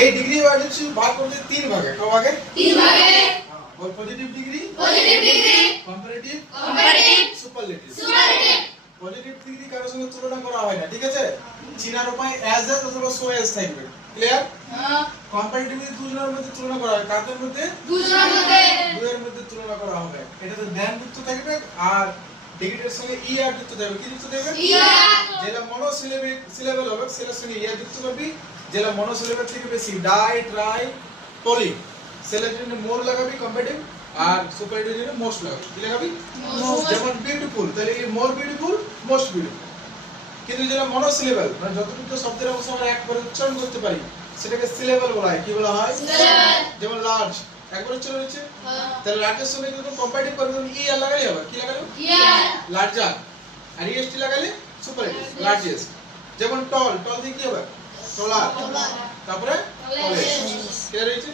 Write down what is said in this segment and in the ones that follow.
এই degree value ভাগ করতে তিন ভাগে। কয় ভাগে? তিন ভাগে। বল positive degree, comparative, superlative. Positive degree কারোর সঙ্গে তুলনা করা হয় না, ঠিক আছে? চিনার উপায় অ্যাজ এস অথবা সো এস থাকবে। ক্লিয়ার? কম্পারেটিভ দুজনের মধ্যে তুলনা করা হয়, কাদের মধ্যে? দুইয়ের মধ্যে তুলনা করা হবে। এটাতে ধ্যান যুক্ত থাকবে আর ডিগ্রির সঙ্গে ই আর যুক্ত থাকবে। কি যুক্ত থাকবে? যেটা মনোসিলেবল হবে সেটার সঙ্গে ই আর যুক্ত করবি। যেটা মনোসিলেবল থেকে বেশি ডাই, ট্রাই, পলি, সেটার জন্য মোর লাগাবি কম্পারেটিভ, আর সুপারলেটিভ জন্য মোস্ট লাগাবি। কি লাগাবি? যেমন বিউটিফুল, তাহলে এই মোর বিউটিফুল, মোস্ট বিউটিফুল। কিন্তু যেটা মনোসিলেবল, মানে যতটুকু শব্দের অংশ আমরা একবার উচ্চারণ করতে পারি সেটাকে সিলেবল বলা হয়। কি বলা হয়? যেমন লার্জ, একবার উচ্চারণ হচ্ছে, তাহলে লার্জের সঙ্গে যখন কম্পারেটিভ করবে তখন ই আর লাগালে হবে। কি লাগালো? লার্জার। আর ইএসটি লাগালে সুপারলেটিভ, লার্জেস্ট। যেমন টল, টল দিয়ে কি হবে? টলার। তারপরে ক্লিয়ার হয়েছে?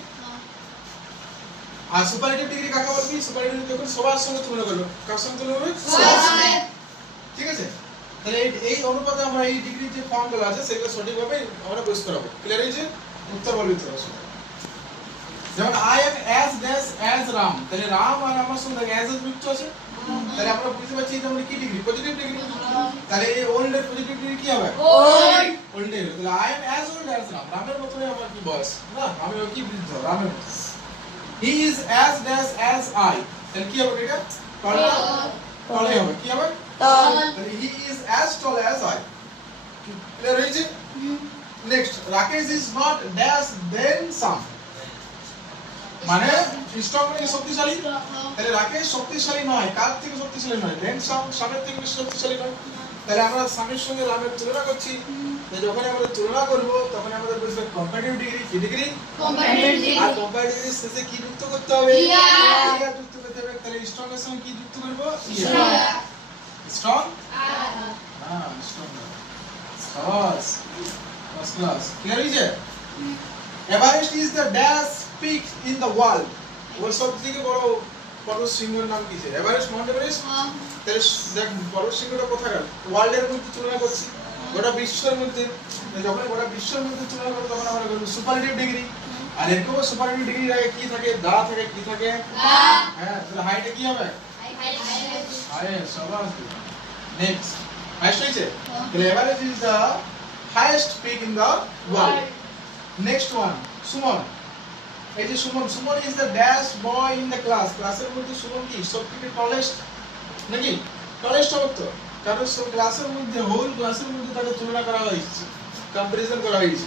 আর সুপারলেটিভ ডিগ্রি কাকে বলবি? সুপারলেটিভ যখন সবার সঙ্গে তুলনা করবে। কার সঙ্গে তুলনা করবে? ঠিক আছে? তাহলে এই অনুপাতে আমরা এই ডিগ্রির যে ফর্মগুলো আছে সেগুলো সঠিকভাবে আমরা বুঝতে পারবো। ক্লিয়ার হয়েছে? উত্তর বলবি তো। যেমন I am as dash as Ram, তাহলে রাম আর আমার সঙ্গে অ্যাজ এর যুক্ত আছে, তাহলে আমরা বুঝতে পারছি এটা মানে কি ডিগ্রি? Positive degree. তাহলে এই ওল্ড এর পজিটিভ ডিগ্রি কি হবে? ওল্ড এর। তাহলে I am as old as Ram, রামের মতই আমার কি বয়স না, আমি কি বৃদ্ধ রামের মতো। হি is as dash as I, তাহলে কি হবে এটা? টলটা টলে হবে। কি হবে? তাহলে he is as tall as I. Clear হয়েছে? Next, Rakesh is not dash than some, মানে স্ট্রং মানে শক্তিশালী, তাহলে রাকেশ শক্তিশালী নয়। কার থেকে শক্তিশালী নয়? দেন সাম, সামের থেকে বেশি শক্তিশালী নয়। তাহলে আমরা সামের সঙ্গে রামের তুলনা করছি, যখন আমরা তুলনা করব তখন আমাদের বুঝবে কম্পারেটিভ ডিগ্রি। কি ডিগ্রি? আর কম্পারেটিভ শেষে কি যুক্ত করতে হবে? ইয়ার যুক্ত করতে হবে। তাহলে স্ট্রং এর সঙ্গে কি যুক্ত করব? স্ট্রং। হ্যাঁ, স্ট্রং। First class. ক্লিয়ার হয়েছে? Everest is the dash peak in the world, ওর সবথেকে বড় পর্বত শৃঙ্গের নাম কি? Everest, Mount Everest. তাহলে দেখ পর্বত শৃঙ্গটা কোথাকার? ওয়ার্ল্ডের মধ্যে তুলনা করছি, গোটা বিশ্বের মধ্যে। যখন গোটা বিশ্বের মধ্যে তুলনা করব তখন আমরা বলবো সুপারলেটিভ ডিগ্রি। আর এরকম সুপারলেটিভ ডিগ্রির আগে কি থাকে? দা থাকে। কি থাকে? হ্যাঁ, তাহলে হাইটে কি হবে? হাইয়েস্ট। সবাস। নেক্সট, হাইয়েস্ট হইছে। তাহলে Everest is the highest peak in the world. Next one, Suman. এই যে Suman, Suman is the dash boy in the class, ক্লাসের মধ্যে সুমন কি সবথেকে টলেস্ট নাকি? টলেস্ট হবে তো, কারণ ক্লাসের মধ্যে হোল ক্লাসের মধ্যে তাকে তুলনা করা হয়েছে, কম্পারিজন করা হয়েছে।